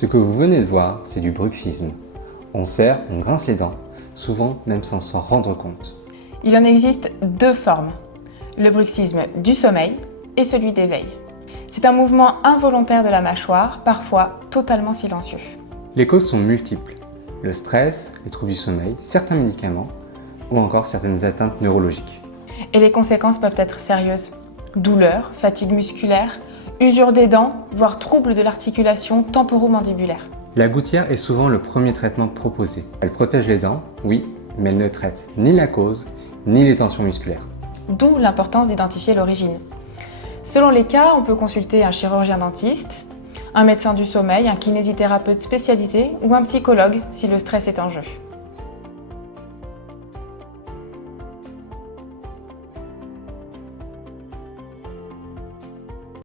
Ce que vous venez de voir, c'est du bruxisme. On serre, on grince les dents, souvent même sans s'en rendre compte. Il en existe deux formes, le bruxisme du sommeil et celui d'éveil. C'est un mouvement involontaire de la mâchoire, parfois totalement silencieux. Les causes sont multiples. Le stress, les troubles du sommeil, certains médicaments ou encore certaines atteintes neurologiques. Et les conséquences peuvent être sérieuses. Douleurs, fatigue musculaire, usure des dents, voire troubles de l'articulation temporomandibulaire. La gouttière est souvent le premier traitement proposé. Elle protège les dents, oui, mais elle ne traite ni la cause, ni les tensions musculaires. D'où l'importance d'identifier l'origine. Selon les cas, on peut consulter un chirurgien dentiste, un médecin du sommeil, un kinésithérapeute spécialisé ou un psychologue si le stress est en jeu.